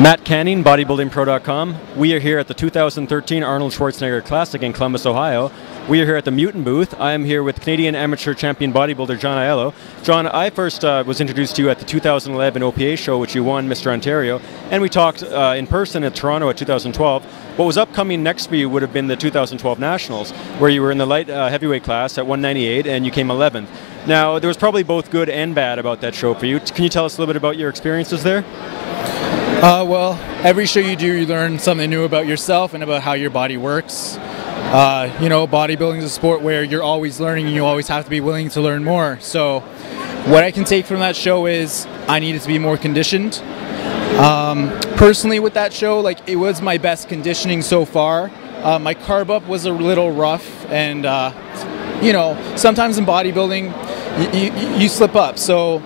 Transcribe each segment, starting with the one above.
Matt Canning, bodybuildingpro.com. We are here at the 2013 Arnold Schwarzenegger Classic in Columbus, Ohio. We are here at the Mutant booth. I am here with Canadian amateur champion bodybuilder John Aiello. John, I first was introduced to you at the 2011 OPA show, which you won, Mr. Ontario, and we talked in person at Toronto at 2012. What was upcoming next for you would have been the 2012 Nationals, where you were in the light heavyweight class at 198 and you came 11th. Now, there was probably both good and bad about that show for you. Can you tell us a little bit about your experiences there? Well, every show you do, you learn something new about yourself and about how your body works. You know, bodybuilding is a sport where you're always learning and you always have to be willing to learn more. So what I can take from that show is I needed to be more conditioned. Personally with that show, like, it was my best conditioning so far. My carb up was a little rough, and you know, sometimes in bodybuilding you slip up. So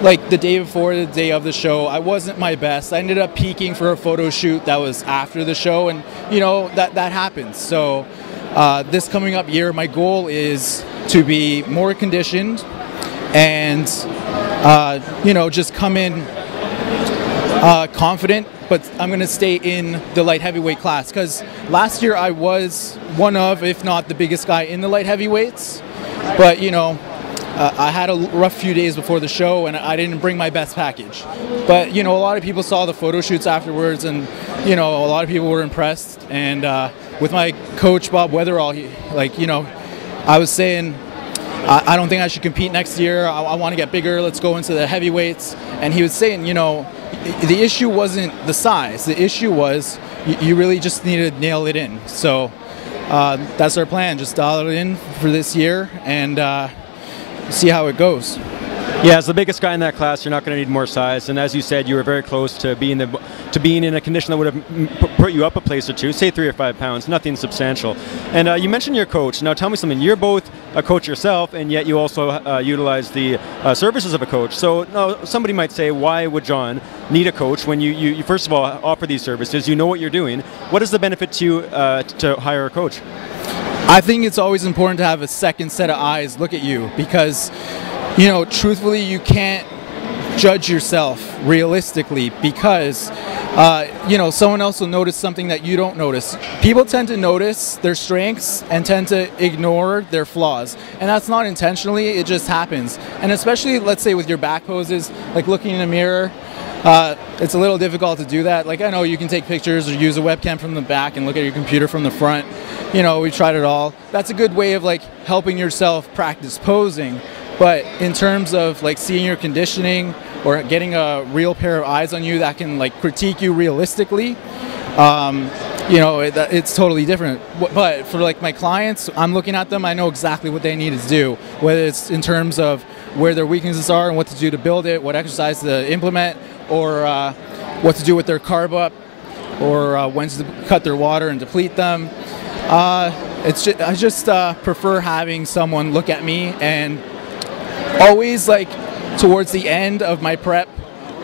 like the day before, the day of the show, I wasn't my best. I ended up peaking for a photo shoot that was after the show, and you know, that happens. So this coming up year, my goal is to be more conditioned and you know, just come in confident, but I'm going to stay in the light heavyweight class, because last year I was one of, if not the biggest guy in the light heavyweights, but you know, I had a rough few days before the show and I didn't bring my best package. But you know, a lot of people saw the photo shoots afterwards, and you know, a lot of people were impressed. And with my coach Bob Weatherall, like, you know, I was saying, I don't think I should compete next year. I want to get bigger. Let's go into the heavyweights. And he was saying, you know, the issue wasn't the size. The issue was you really just need to nail it in. So that's our plan. Just dial it in for this year and see how it goes. Yeah, as the biggest guy in that class, you're not going to need more size. And as you said, you were very close to being in a condition that would have put you up a place or two, say 3 or 5 pounds, nothing substantial. And you mentioned your coach. Now tell me something. You're both a coach yourself, and yet you also utilize the services of a coach. So now somebody might say, why would John need a coach when you first of all offer these services? You know what you're doing. What is the benefit to you to hire a coach? I think it's always important to have a second set of eyes look at you, because you know, truthfully, you can't judge yourself realistically, because you know, someone else will notice something that you don't notice. People tend to notice their strengths and tend to ignore their flaws, and that's not intentionally, it just happens. And especially, let's say with your back poses, like looking in a mirror, it's a little difficult to do that. Like, I know you can take pictures or use a webcam from the back and look at your computer from the front. You know, we tried it all. That's a good way of like helping yourself practice posing. But in terms of like seeing your conditioning or getting a real pair of eyes on you that can like critique you realistically, you know, it's totally different. But for like my clients, I'm looking at them, I know exactly what they need to do, whether it's in terms of where their weaknesses are and what to do to build it, what exercise to implement, or what to do with their carb up, or when to cut their water and deplete them. I just prefer having someone look at me, and always like towards the end of my prep,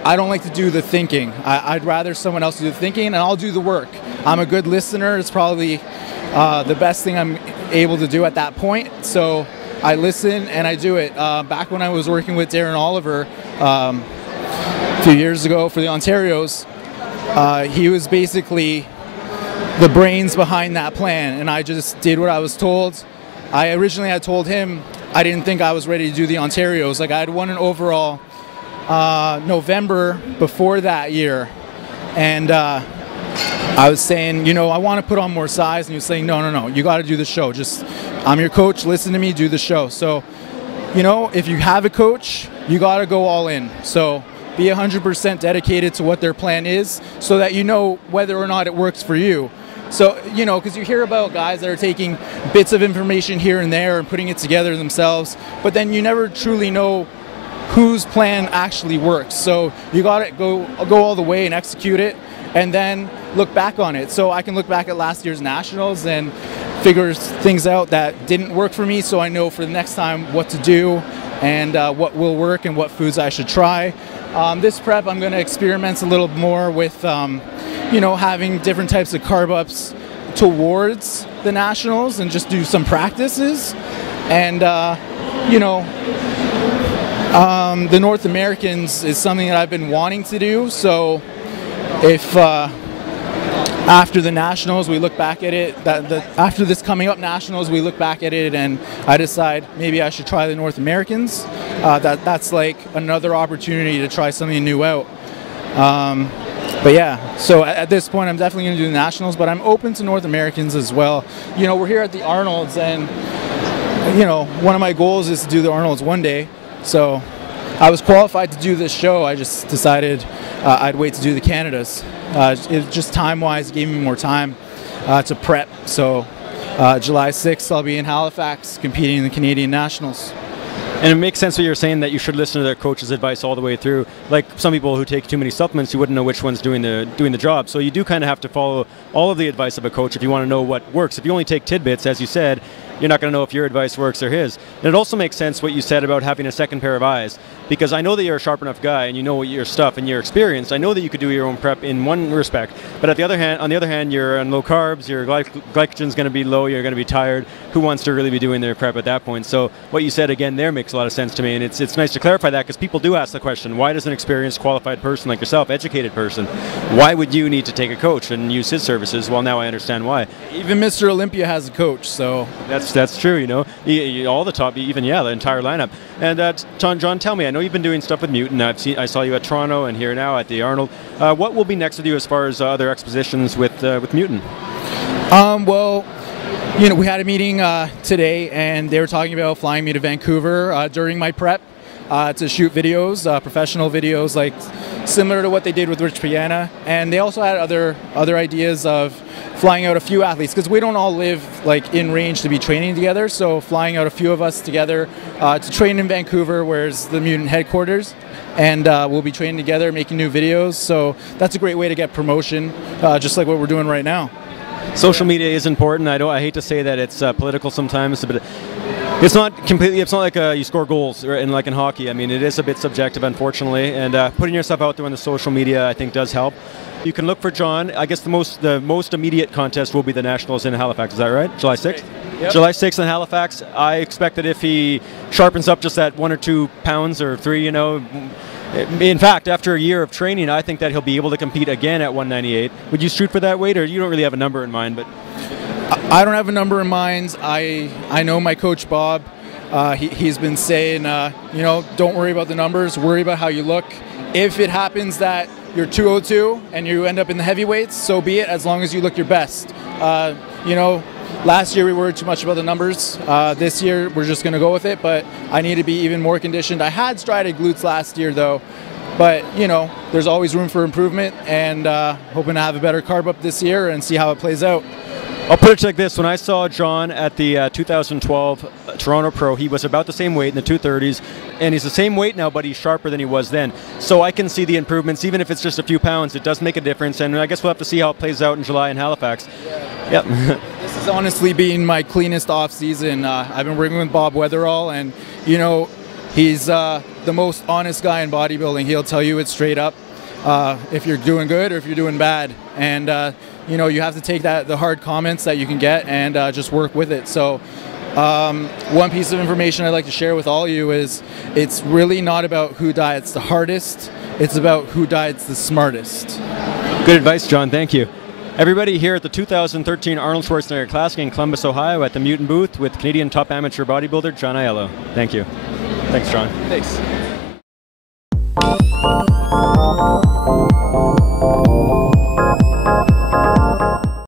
I don't like to do the thinking. I'd rather someone else do the thinking, and I'll do the work. I'm a good listener. It's probably the best thing I'm able to do at that point. So I listen and I do it. Back when I was working with Darren Oliver a few years ago for the Ontarios, he was basically the brains behind that plan, and I just did what I was told. I originally had told him I didn't think I was ready to do the Ontarios. Like, I had won an overall November before that year, and I was saying, you know, I want to put on more size, and he was saying, no, you got to do the show. Just, I'm your coach, listen to me, do the show. So, you know, if you have a coach, you got to go all in. So be 100% dedicated to what their plan is, so that you know whether or not it works for you. So, you know, because you hear about guys that are taking bits of information here and there and putting it together themselves, but then you never truly know whose plan actually works. So you got to go all the way and execute it, and then look back on it. So I can look back at last year's Nationals and figure things out that didn't work for me, so I know for the next time what to do and what will work and what foods I should try. This prep, I'm going to experiment a little more with you know, having different types of carb ups towards the Nationals and just do some practices. And, you know, The North Americans is something that I've been wanting to do, so if after the Nationals we look back at it, after this coming up Nationals we look back at it and I decide maybe I should try the North Americans, that's like another opportunity to try something new out. But yeah, so at this point I'm definitely going to do the Nationals, but I'm open to North Americans as well. You know, we're here at the Arnolds, and you know, one of my goals is to do the Arnolds one day. So I was qualified to do this show. I just decided I'd wait to do the Canadas. It just time-wise gave me more time to prep. So July 6th I'll be in Halifax competing in the Canadian Nationals. And it makes sense what you're saying, that you should listen to their coach's advice all the way through. Like some people who take too many supplements, you wouldn't know which one's doing the job. So you do kind of have to follow all of the advice of a coach if you want to know what works. If you only take tidbits, as you said, you're not going to know if your advice works or his. And it also makes sense what you said about having a second pair of eyes, because I know that you're a sharp enough guy and you know your stuff and you're experienced. I know that you could do your own prep in one respect, but on the other hand, you're on low carbs, your glycogen's going to be low, you're going to be tired. Who wants to really be doing their prep at that point? So what you said again there makes a lot of sense to me, and it's nice to clarify that, because people do ask the question, why does an experienced, qualified person like yourself, educated person, why would you need to take a coach and use his services? Well, now I understand why. Even Mr. Olympia has a coach, so that's true. You know, all the top, even the entire lineup. And John, tell me, I know you've been doing stuff with Mutant. I saw you at Toronto and here now at the Arnold. What will be next with you as far as other expositions with Mutant? Well, you know, we had a meeting today, and they were talking about flying me to Vancouver during my prep to shoot videos, professional videos, like similar to what they did with Rich Piana. And they also had other ideas of flying out a few athletes, because we don't all live like in range to be training together. So flying out a few of us together to train in Vancouver, where's the Mutant headquarters, and we'll be training together, making new videos. So that's a great way to get promotion, just like what we're doing right now. Social media is important. I hate to say that it's political sometimes, but it's not completely. It's not like you score goals like in hockey. I mean, it is a bit subjective, unfortunately. And putting yourself out there on the social media, I think, does help. You can look for John. I guess the most immediate contest will be the Nationals in Halifax. Is that right? July 6th. Yep. July 6th in Halifax. I expect that if he sharpens up just that 1 or 2 pounds or 3, you know. In fact, after a year of training, I think that he'll be able to compete again at 198. Would you shoot for that weight, or you don't really have a number in mind? But I don't have a number in mind. I know my coach Bob. He's been saying, you know, don't worry about the numbers. Worry about how you look. If it happens that you're 202 and you end up in the heavyweights, so be it. As long as you look your best. You know, last year we worried too much about the numbers. This year we're just going to go with it, but I need to be even more conditioned. I had striated glutes last year though, but you know, there's always room for improvement, and hoping to have a better carb up this year and see how it plays out. I'll put it like this. When I saw John at the 2012 Toronto Pro, he was about the same weight in the 230s, and he's the same weight now, but he's sharper than he was then. So I can see the improvements, even if it's just a few pounds. It does make a difference, and I guess we'll have to see how it plays out in July in Halifax. Yeah. Yep. This has honestly been my cleanest off season. I've been working with Bob Weatherall, and you know, he's the most honest guy in bodybuilding. He'll tell you it straight up, if you're doing good or if you're doing bad, and you know, you have to take the hard comments that you can get and just work with it. So one piece of information I'd like to share with all of you is it's really not about who diets the hardest, it's about who diets the smartest. Good advice, John. Thank you. Everybody here at the 2013 Arnold Schwarzenegger Classic in Columbus, Ohio at the Mutant booth with Canadian top amateur bodybuilder John Aiello. Thank you. Thanks, John. Thanks.